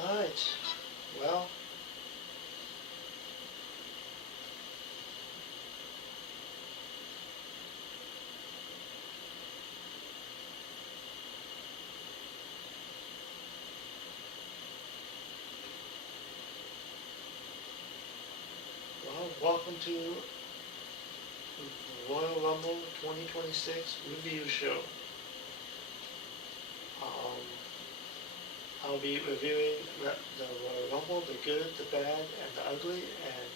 Alright, well, welcome to the Royal Rumble 2026 review show. Um, I'll be reviewing the Royal Rumble, the good, the bad, and the ugly, and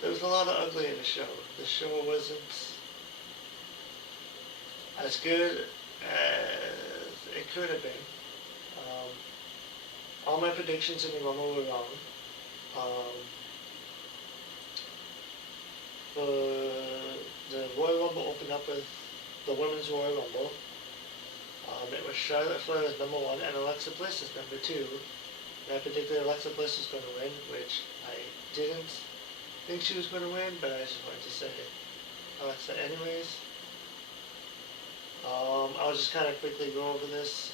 there was a lot of ugly in the show. The show wasn't as good as it could have been. Um, all my predictions in the Rumble were wrong. Um, the Royal Rumble opened up with the Women's Royal Rumble. It was Charlotte Flair as number 1 and Alexa Bliss as number 2. And I predicted Alexa Bliss was going to win, which I didn't think she was going to win, but I just wanted to say Alexa anyways. I'll just kind of quickly go over this.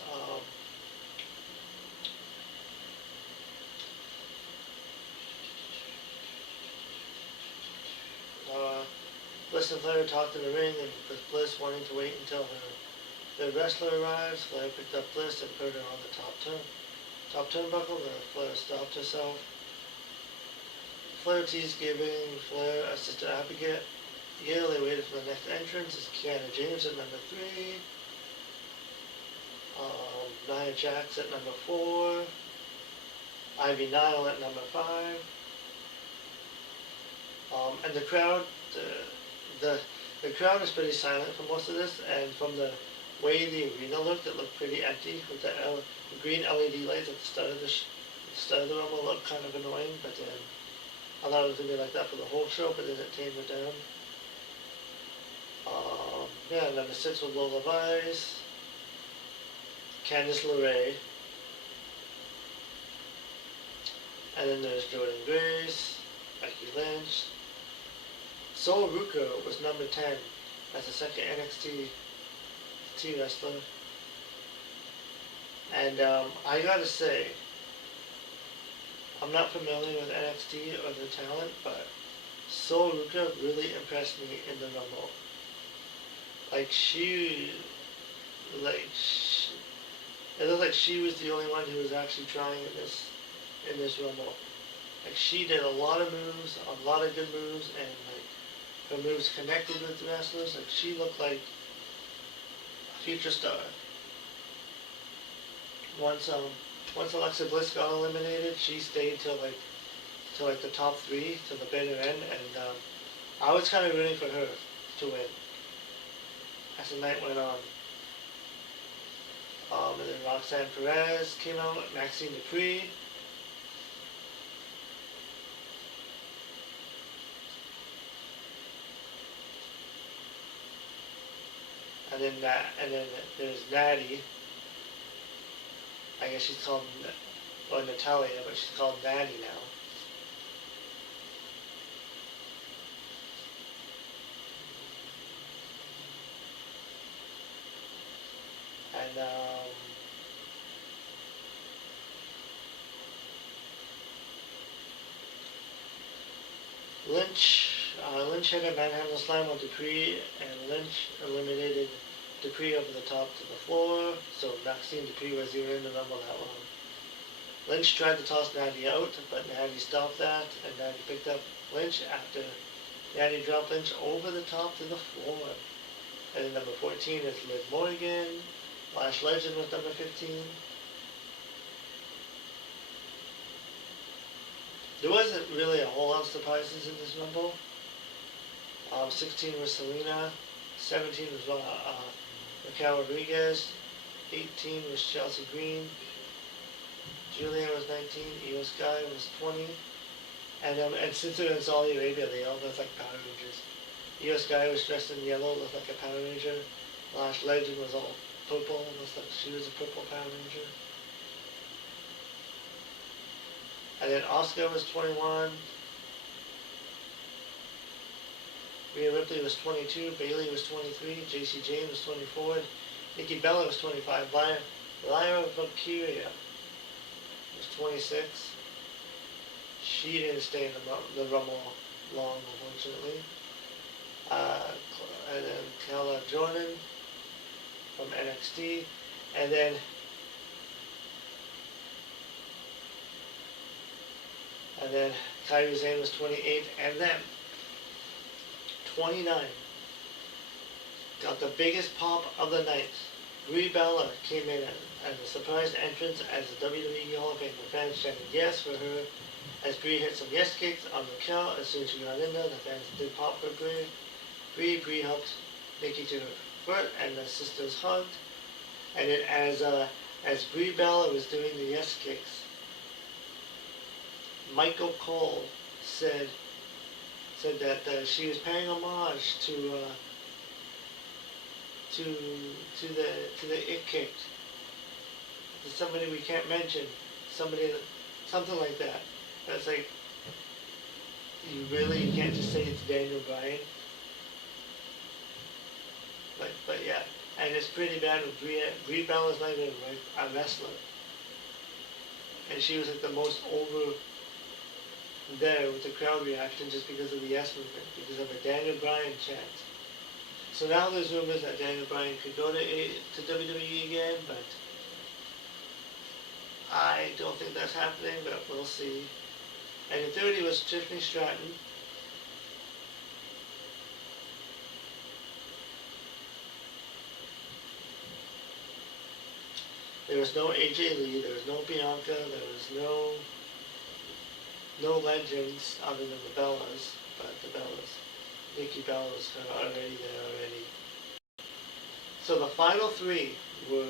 Bliss and Flair talked in the ring, and with Bliss wanting to wait until the wrestler arrives, Flair picked up Bliss and put her on the top turnbuckle. Then Flair stopped herself. Flair teased giving Flair a Sister Abigail. They waited for the next entrance. It's Kiana James at number 3. Nia Jax at number 4. Ivy Nile at number 5. And the crowd, the crowd is pretty silent for most of this, and from the way the arena looked, it looked pretty empty with the green LED lights at the start of the Rumble looked kind of annoying, but then I thought it was going to be like that for the whole show, but then it tapered down. Number 6 was Lola Vice, Candice LeRae, and then there's Jordan Grace, Becky Lynch. Sol Ruca was number 10 as the second NXT wrestler. And I gotta say, I'm not familiar with NXT or the talent, but Sol Ruca really impressed me in the Rumble. It looked like she was the only one who was actually trying in this Rumble. She did a lot of moves, a lot of good moves, and her moves connected with the wrestlers. She looked like a future star. Once Alexa Bliss got eliminated, she stayed till the top 3, till the bitter end, and I was kind of rooting for her to win as the night went on. And then Roxanne Perez came out, Maxine Dupree. And then there's Natty. I guess she's called, Natalia, but she's called Natty now. And Lynch hit a manhandle slam on Dupree, and Lynch eliminated Dupree over the top to the floor, so Maxine Dupree was even in the Rumble that long. Lynch tried to toss Natty out, but Natty stopped that, and Natty picked up Lynch after Natty dropped Lynch over the top to the floor. And then number 14 is Liv Morgan. Lash Legend was number 15. There wasn't really a whole lot of surprises in this Rumble. 16 was Selena. 17 was Raquel Rodriguez. 18 was Chelsea Green. Julia was 19. Io Sky was 20. And since they're in Saudi Arabia, they all look like Power Rangers. Io Sky was dressed in yellow, looked like a Power Ranger. Lash Legend was all purple, looked like she was a purple Power Ranger. And then Asuka was 21. Rhea Ripley was 22. Bayley was 23. JC James was 24. Nikki Bella was 25. Lyra Valkyria was 26. She didn't stay in the Rumble long, unfortunately. And then Kayla Jordan from NXT, and then Kairi Sane was 28, and then 29 got the biggest pop of the night. Brie Bella came in as a surprise entrance as the WWE Hall of Fame. The fans chanted yes for her as Brie hit some yes kicks on Raquel. As soon as she got in there, the fans did pop for Brie. Brie helped Nikki to her foot, and the sisters hugged. And then as Brie Bella was doing the yes kicks, Michael Cole said that she was paying homage to the it kicked, to somebody we can't mention, something like that. That's like, you can't just say it's Daniel Bryan. But yeah, and it's pretty bad with Brie Bella's not even a wrestler, and she was like the most over there with the crowd reaction just because of the yes movement, because of a Daniel Bryan chant. So now there's rumors that Daniel Bryan could go to WWE again, but I don't think that's happening, but we'll see. And in 30 was Tiffany Stratton. There was no AJ Lee, there was no Bianca, there was no legends other than the Bellas, but the Bellas. Nikki Bella was already there already. So the final three were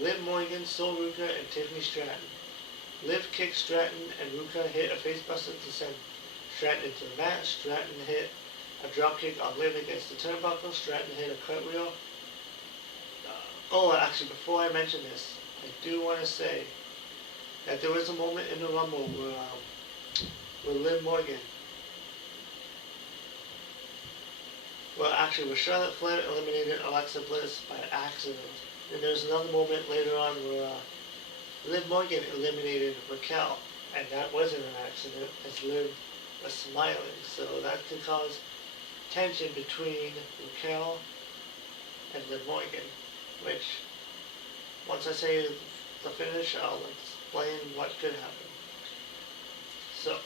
Liv Morgan, Sol Ruca, and Tiffany Stratton. Liv kicked Stratton, and Ruca hit a facebuster to send Stratton into the match. Stratton hit a dropkick on Liv against the turnbuckle. Stratton hit a cartwheel. Actually, before I mention this, I do want to say that there was a moment in the Rumble where Liv Morgan, where Charlotte Flair eliminated Alexa Bliss by accident. And there was another moment later on where Liv Morgan eliminated Raquel, and that wasn't an accident, as Liv was smiling. So that could cause tension between Raquel and Liv Morgan, which, once I say the finish, I'll explain what could happen. So,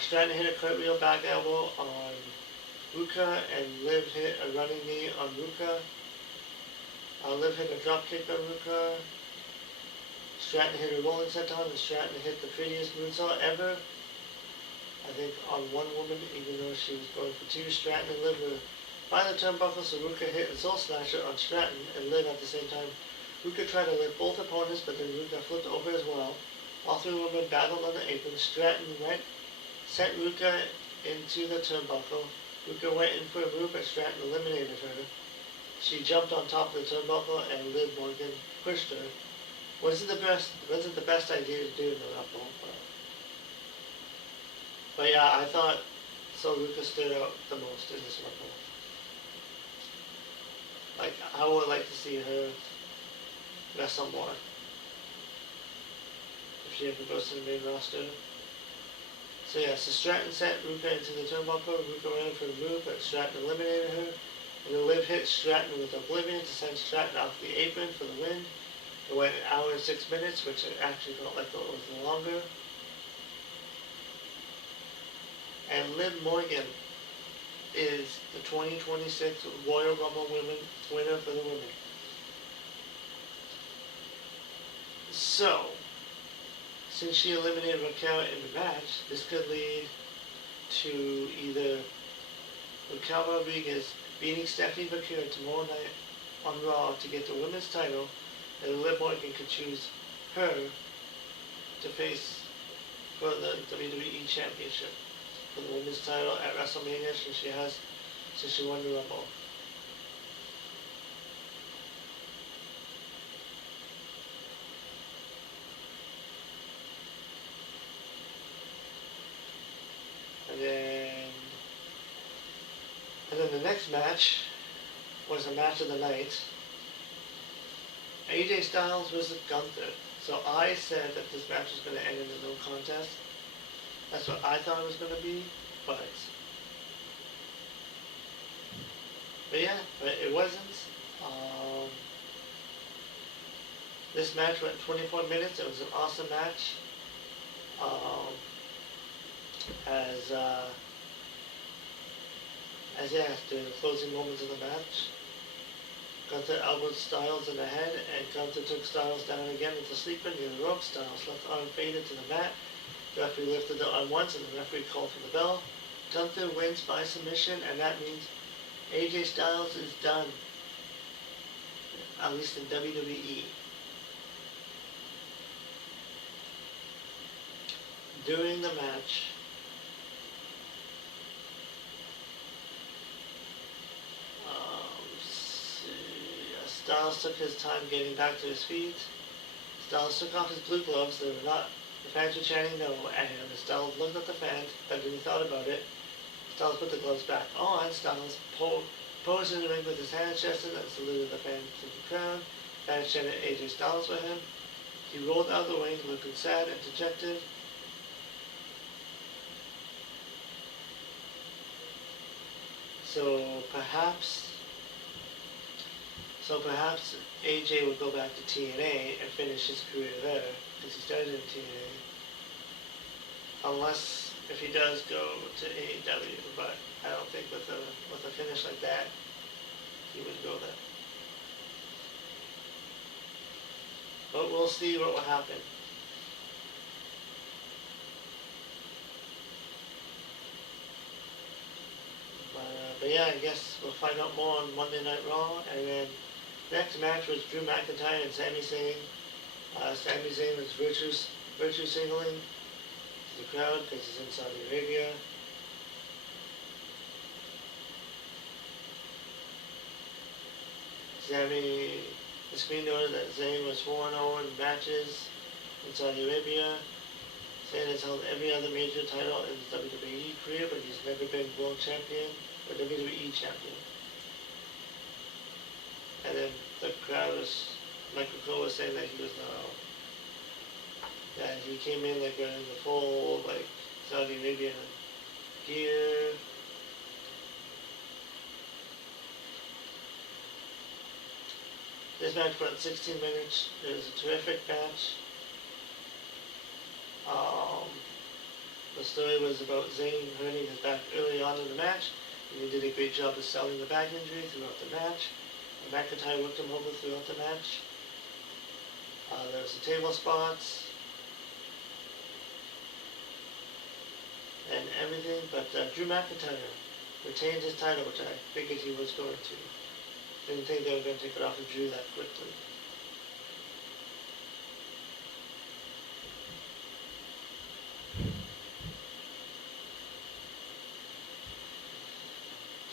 Stratton hit a cartwheel back elbow on Ruca, and Liv hit a running knee on Ruca. Liv hit a drop kick on Ruca. Stratton hit a rolling senton, and Stratton hit the prettiest moonsault ever. I think on one woman, even though she was going for two. Stratton and Liv were by the turnbuckle, so Ruca hit a soul snatcher on Stratton and Liv at the same time. Ruca tried to lift both opponents, but then Ruca flipped over as well. All three women battled on the apron. Stratton sent Ruca into the turnbuckle. Ruca went in for a move, but Stratton eliminated her. She jumped on top of the turnbuckle, and Liv Morgan pushed her. Wasn't the best idea to do in the Rumble, but yeah, I thought Sol Ruca stood out the most in this Rumble. Like, I would like to see her wrestle more if she ever goes to the main roster. So yeah, so Stratton sent Ruca into the turnbuckle. Ruca ran for the move, but Stratton eliminated her. And then Liv hit Stratton with Oblivion to send Stratton off the apron for the win. It went an hour and 6 minutes, which I actually felt like it was longer. And Liv Morgan is the 2026 Royal Rumble winner for the women. So, since she eliminated Raquel in the match, this could lead to either Raquel Rodriguez beating Stephanie Vaquer tomorrow night on Raw to get the women's title, and Liv Morgan could choose her to face for the WWE Championship for the women's title at WrestleMania, since she won the Rumble. And then the next match was a match of the night. AJ Styles versus Gunther. So I said that this match was going to end in a no contest. That's what I thought it was going to be, but yeah, but it wasn't. Um, this match went 24 minutes. It was an awesome match. Um, as yeah, during the closing moments of the match, Gunther elbowed Styles in the head, and Gunther took Styles down again with the sleeper near the rope. Styles left arm faded to the mat. The referee lifted the arm once, and the referee called for the bell. Gunther wins by submission, and that means AJ Styles is done, at least in WWE. During the match, Styles took his time getting back to his feet. Styles took off his blue gloves. They were not. The fans were chanting no, and Styles looked at the fans, but then he thought about it. Styles put the gloves back on. Styles posed in the ring with his hands chested and saluted the fans to the crowd. Fans chanted AJ Styles for him. He rolled out of the ring looking sad and dejected. So perhaps AJ would go back to TNA and finish his career there, because he started in TNA. Unless if he does go to AEW, but I don't think with a finish like that, he would go there. But we'll see what will happen. But yeah, I guess we'll find out more on Monday Night Raw. And then next match was Drew McIntyre and Sami Zayn. Sami Zayn was virtue signaling to the crowd because he's in Saudi Arabia. The screen noted that Zayn was 4-0 in matches in Saudi Arabia. Zayn has held every other major title in his WWE career, but he's never been World Champion or WWE Champion. And then the crowd Michael Cole was saying that he was that he came in like wearing the full like Saudi Arabian gear. This match went 16 minutes. It was a terrific match. The story was about Zayn hurting his back early on in the match, and he did a great job of selling the back injury throughout the match. And McIntyre worked him over throughout the match. There was the table spots and everything, but Drew McIntyre retained his title, which I figured he was going to. Didn't think they were going to take it off of Drew that quickly.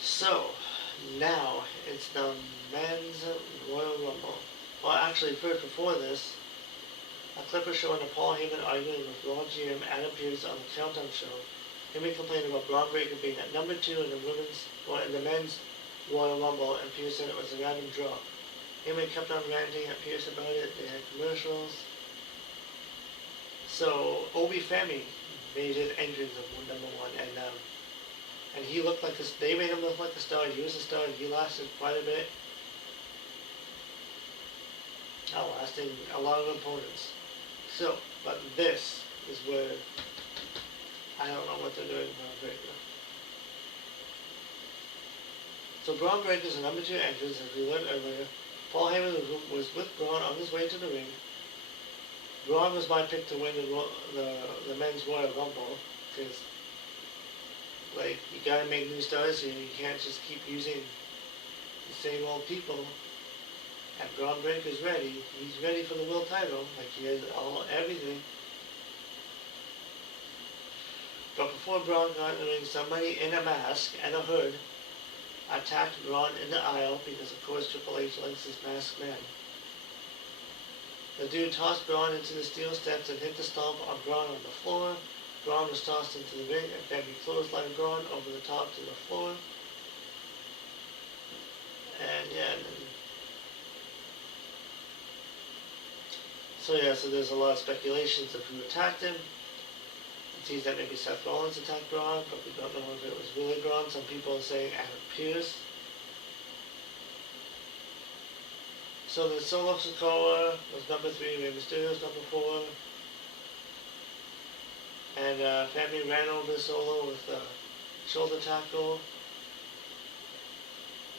So, now it's the men's Royal Rumble. Well, actually, first before this, a clip was showing Paul Heyman arguing with Raw GM Adam Pearce on the Countdown show. Heyman complained about Braun Breaker being at number 2 in the men's Royal Rumble, and Pearce said it was a random draw. Heyman kept on ranting at Pearce about it. They had commercials. So Obi Femi made his entrance of number 1, and he looked like this. They made him look like a star. He was a star, and he lasted quite a bit, outlasting a lot of opponents. So, but this is where I don't know what they're doing with Braun Breaker. So Braun Breaker is a number 2 entrance, as we learned earlier. Paul Heyman was with Braun on his way to the ring. Braun was my pick to win the men's Royal Rumble, because like, you gotta make new stars here. You can't just keep using the same old people. And Braun Breaker's ready. He's ready for the world title. Like, he has everything. But before Braun got in the ring, somebody in a mask and a hood attacked Braun in the aisle, because of course Triple H likes his masked man. The dude tossed Braun into the steel steps and hit the stomp on Braun on the floor. Braun was tossed into the ring, and Femi clotheslined Braun over the top to the floor. And yeah, So there's a lot of speculations of who attacked him. It seems that maybe Seth Rollins attacked Braun, but we don't know if it was really Braun. Some people are saying Adam Pearce. So the Solo Sikoa was number 3, Rey Mysterio was number 4. And Family ran over Solo with a shoulder tackle.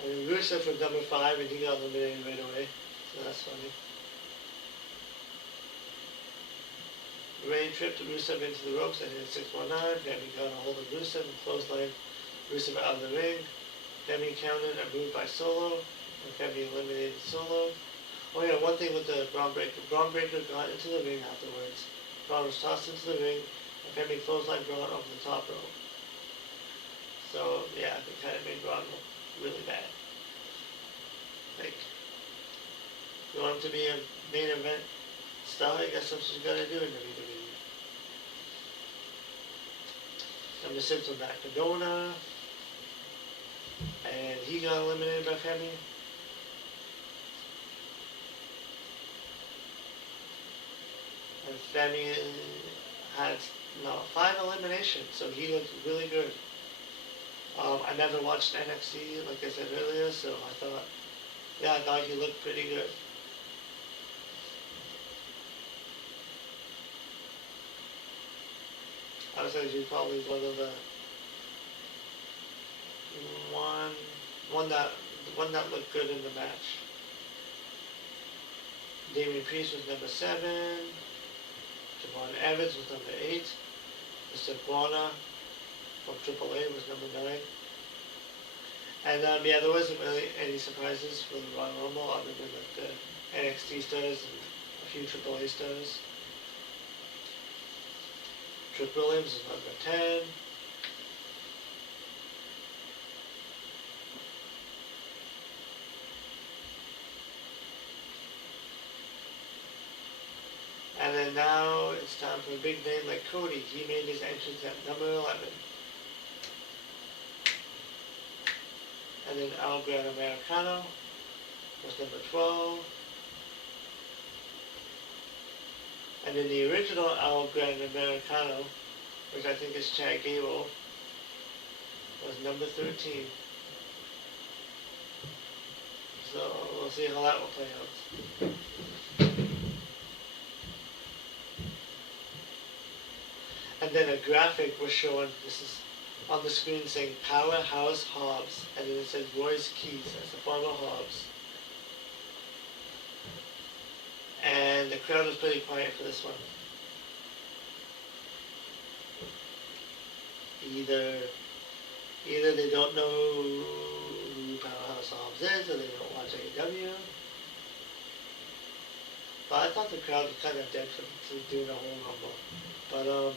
And Rusev was number 5 and he got eliminated right away. So that's funny. Ray tripped Rusev into the ropes and hit 619. Family got a hold of Rusev and clotheslined Rusev out of the ring. Family countered a move by Solo. And Family eliminated Solo. Oh yeah, one thing with the Braun Breaker. Braun Breaker got into the ring afterwards. Braun was tossed into the ring. And Family clotheslined Braun over the top rope. So yeah, they kind of made Braun look really bad. Like, you want him to be a main event star, I guess that's what you gotta do in WWE. Number 6 was Matt Cardona. And he got eliminated by Family. And Family had 5 eliminations, so he looked really good. I never watched NXT, like I said earlier, so I thought he looked pretty good. I was actually probably one of the one that looked good in the match. Damian Priest was number 7. Javon Evans was number 8. Mr. Guana from AAA was number 9. And yeah, there wasn't really any surprises for the Royal Rumble other than like the NXT stars and a few AAA stars. Trick Williams is number 10. And then now it's time for a big name like Cody. He made his entrance at number 11. And then El Gran Americano was number 12. And then the original El Gran Americano, which I think is Chad Gable, was number 13. So we'll see how that will play out. And then a graphic was showing, this is on the screen saying Powerhouse Hobbs, and then it says Royce Keys as the former Hobbs. And the crowd was pretty quiet for this one. Either they don't know who Powerhouse Hobbs is, or they don't watch AEW. But I thought the crowd was kind of dead for doing a whole Rumble.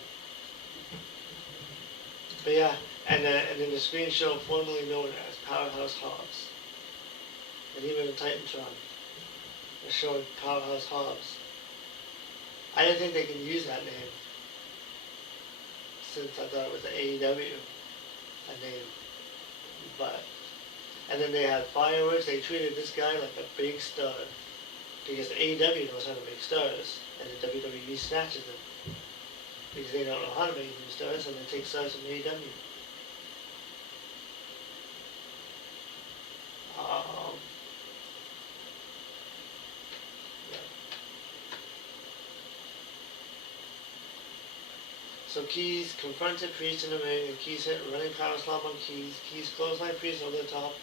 But yeah, and then the screen show formerly known as Powerhouse Hobbs. And even the Titantron is showing Powerhouse Hobbs. I didn't think they could use that name, since I thought it was the AEW name. And then they had fireworks. They treated this guy like a big star, because AEW knows how to make stars, and the WWE snatches them, because they don't know how to make new stars, and they take stars from AEW. Yeah. So Keys confronted Priest in the ring, and Keys hit a running power slam on Keys. Keys clothesline Priest over the top.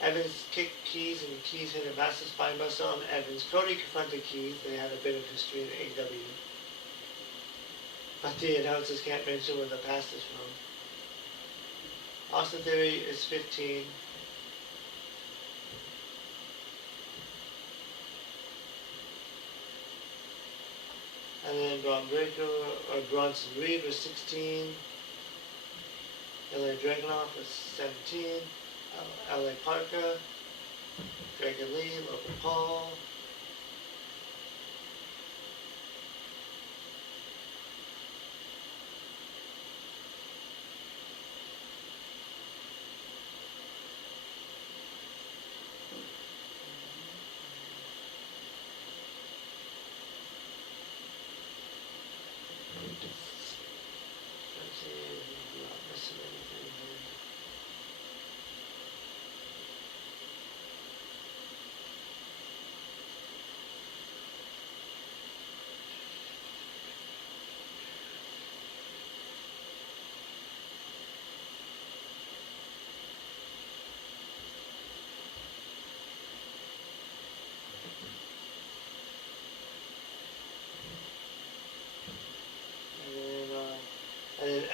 Evans kicked Keys, and Keys hit a massive spinebuster on Evans. Cody confronted Keys. They had a bit of history in AEW. But the announcers can't mention where the past is from. Austin Theory is 15. And then Bronson Reed was 16. Ilya Dragunov was 17. L.A. Parker, Dragon Lee, Logan Paul.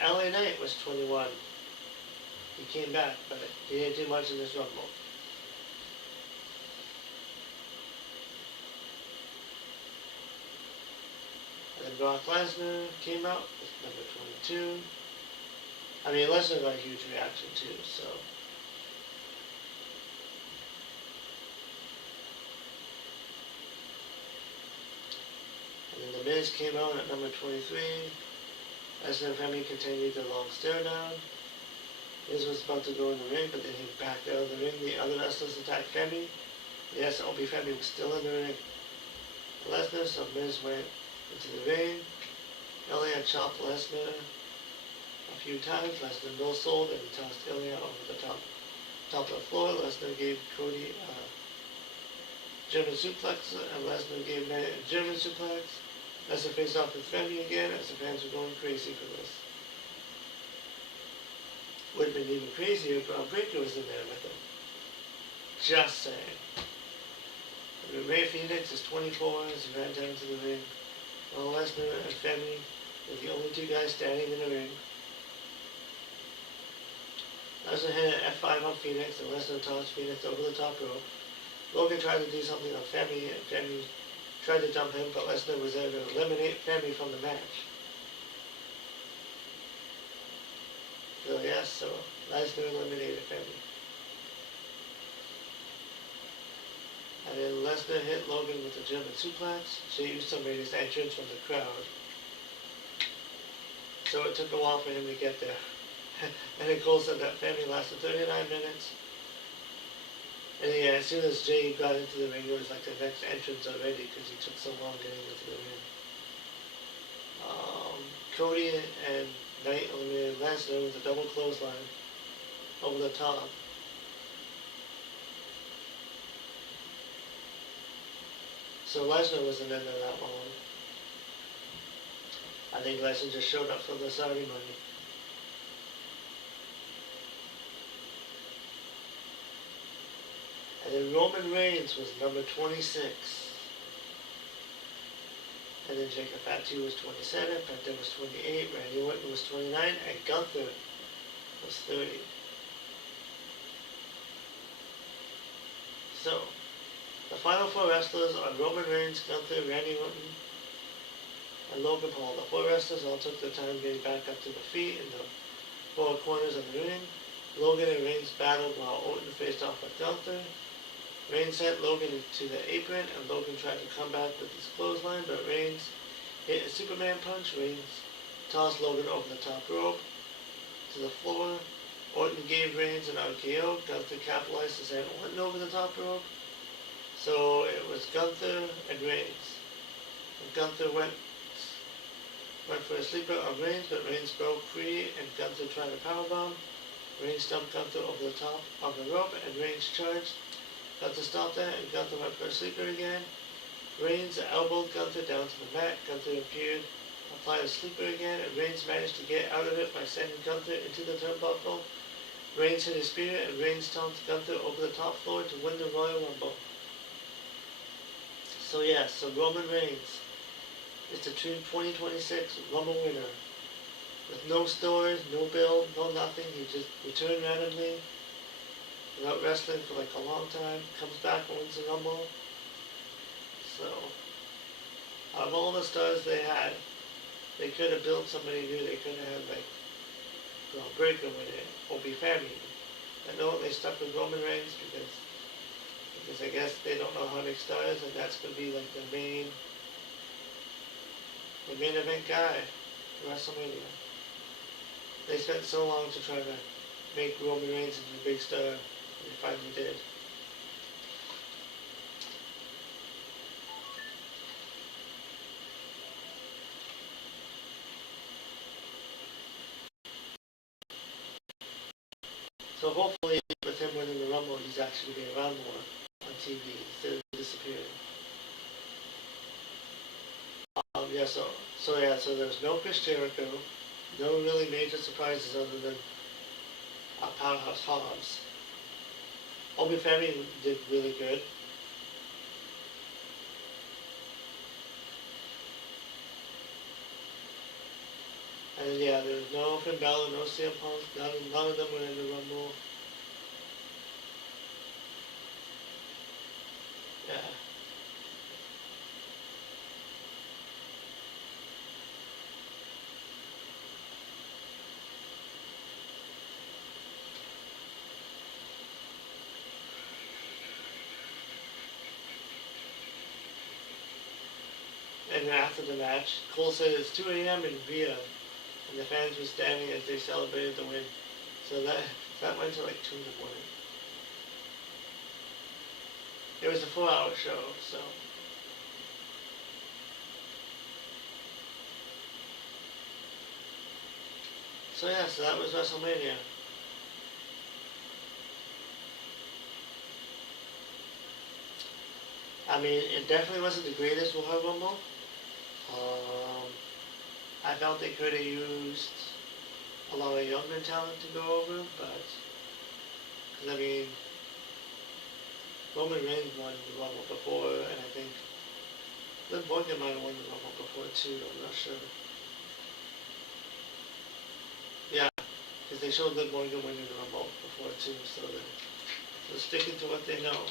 LA Knight was 21. He came back, but he didn't do much in this Rumble. And then Brock Lesnar came out with number 22. I mean, Lesnar got a huge reaction too, so. And then The Miz came out at number 23. Lesnar and Femi continued their long stare down. Miz was about to go in the ring, but then he backed out of the ring. The other wrestlers attacked Femi. Yes, Opie Femi was still in the ring. Lesnar, so Miz went into the ring. Ilya chopped Lesnar a few times. Lesnar no-sold and tossed Ilya over the top of the floor. Lesnar gave Cody a German suplex, and Lesnar gave Knight a German suplex. Lesnar faced off with Femi again as the fans were going crazy for this. Would have been even crazier if Braun Breaker was in there with him. Just saying. Rey Fenix is 24 as he ran down to the ring. While Lesnar and Femi were the only two guys standing in the ring. Lesnar hit an F5 on Fenix and Lesnar tossed Fenix over the top rope. Logan tried to do something on Femi and Femi tried to dump him, but Lesnar was there to eliminate Femi from the match. So yes, so Lesnar eliminated Femi. And then Lesnar hit Logan with a German suplex. Jey Uso made his entrance from the crowd. So it took a while for him to get there. And then Cole said that Femi lasted 39 minutes. And yeah, as soon as Jey got into the ring, it was like the next entrance already because he took so long getting into the ring. Cody and Knight eliminated Lesnar with a double clothesline over the top. So Lesnar wasn't in there that long. I think Lesnar just showed up for the Saudi money. And then Roman Reigns was number 26. And then Jacob Fatu was 27, Penta was 28, Randy Orton was 29, and Gunther was 30. So, the final four wrestlers are Roman Reigns, Gunther, Randy Orton, and Logan Paul. The four wrestlers all took their time getting back up to their feet in the four corners of the ring. Logan and Reigns battled while Orton faced off with Gunther. Reigns sent Logan into the apron, and Logan tried to come back with his clothesline, but Reigns hit a Superman punch. Reigns tossed Logan over the top rope to the floor. Orton gave Reigns an RKO. Gunther capitalized to send Orton over the top rope. So it was Gunther and Reigns. And Gunther went for a sleeper on Reigns, but Reigns broke free, and Gunther tried a powerbomb. Reigns dumped Gunther over the top of the rope, and Reigns charged. Gunther stopped that, and Gunther went for a sleeper again. Reigns elbowed Gunther down to the mat. Gunther appeared, applied a sleeper again, and Reigns managed to get out of it by sending Gunther into the turnbuckle. Reigns hit his spear, and Reigns stomped Gunther over the top floor to win the Royal Rumble. So yes, so Roman Reigns is the 2026 Rumble winner. With no stories, no build, no nothing. He just returned randomly without wrestling for like a long time, comes back and wins the Rumble. So, out of all the stars they had, they could have built somebody new. They could have had like Braun Breaker win it, Opie Femi. But no, they stuck with Roman Reigns because I guess they don't know how to make stars, and that's going to be like the main event guy for WrestleMania. They spent so long to try to make Roman Reigns into a big star. They finally did. So hopefully with him winning the Rumble, he's actually going to be around more on TV instead of disappearing. So there's no Chris Jericho, no really major surprises other than Powerhouse Hobbs. Opie Femi did really good. And then, yeah, there was no Finn Balor, no CM Punk, none of them were in the Rumble. Yeah. And after the match, Cole said it's 2 a.m. in Rhea, and the fans were standing as they celebrated the win. So that went to like 2 in the morning. It was a 4-hour show, so. So yeah, so that was WrestleMania. I mean, it definitely wasn't the greatest Royal Rumble. Um, I felt they could have used a lot of younger talent to go over, but, cause I mean, Roman Reigns won the Rumble before, and I think Liv Morgan might have won the Rumble before too, I'm not sure. Yeah, because they showed Liv Morgan winning the Rumble before too, so they're sticking to what they know.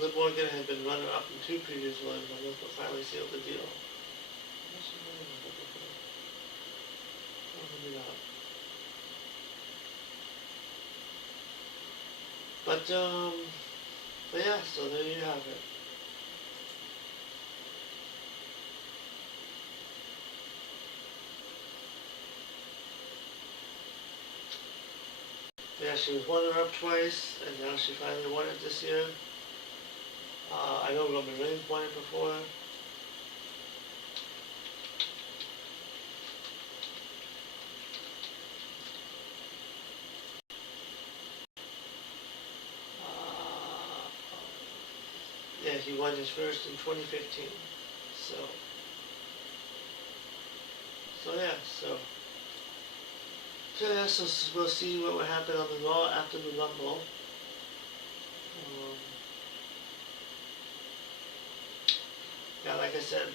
Liv Morgan had been runner-up in 2 previous Royal Rumbles, but finally sealed the deal. What's she running up before? Oh, maybe not. But yeah, so there you have it. Yeah, she was runner-up twice, and now she finally won it this year. I know Roman Reigns won it before. Uh, yeah, he won his first in 2015. So, so we'll see what will happen on the Raw after the Rumble. Um, yeah, like I said,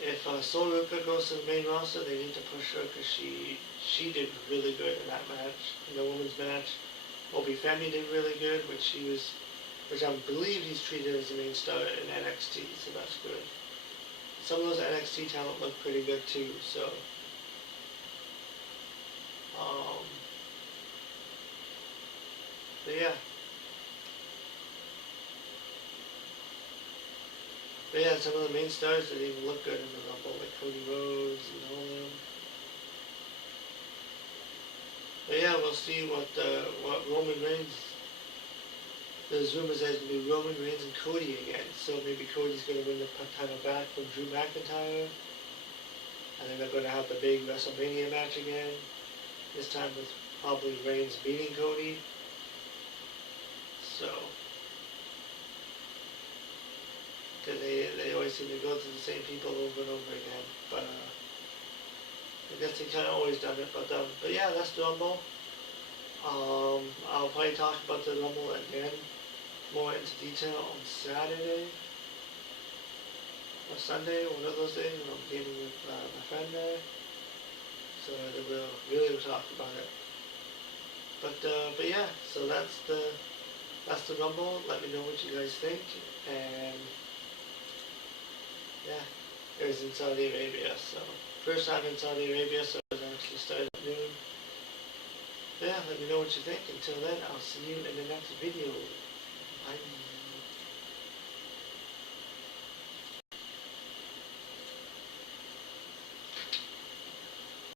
if Soul goes to the main roster, they need to push her because she did really good in that match, in the women's match. Obi Femi did really good, which I believe he's treated as the main star in NXT, so that's good. Some of those NXT talent look pretty good too, so. Um, but yeah. But yeah, some of the main stars didn't even look good in the Rumble, like Cody Rhodes and all them. But yeah, we'll see what Roman Reigns. There's rumors that it's going to be Roman Reigns and Cody again, so maybe Cody's going to win the title back from Drew McIntyre. And then they're going to have the big WrestleMania match again. This time with probably Reigns beating Cody. So, because they always seem to go to the same people over and over again. But I guess they kind of always done it. But yeah, that's the Rumble. I'll probably talk about the Rumble again, more into detail on Saturday or Sunday, one of those days when I'm gaming with my friend there. So that we'll really talk about it. But yeah, so that's the Rumble. Let me know what you guys think. And yeah, it was in Saudi Arabia. So first time in Saudi Arabia, so it actually started at noon. But yeah, let me know what you think. Until then, I'll see you in the next video. Bye.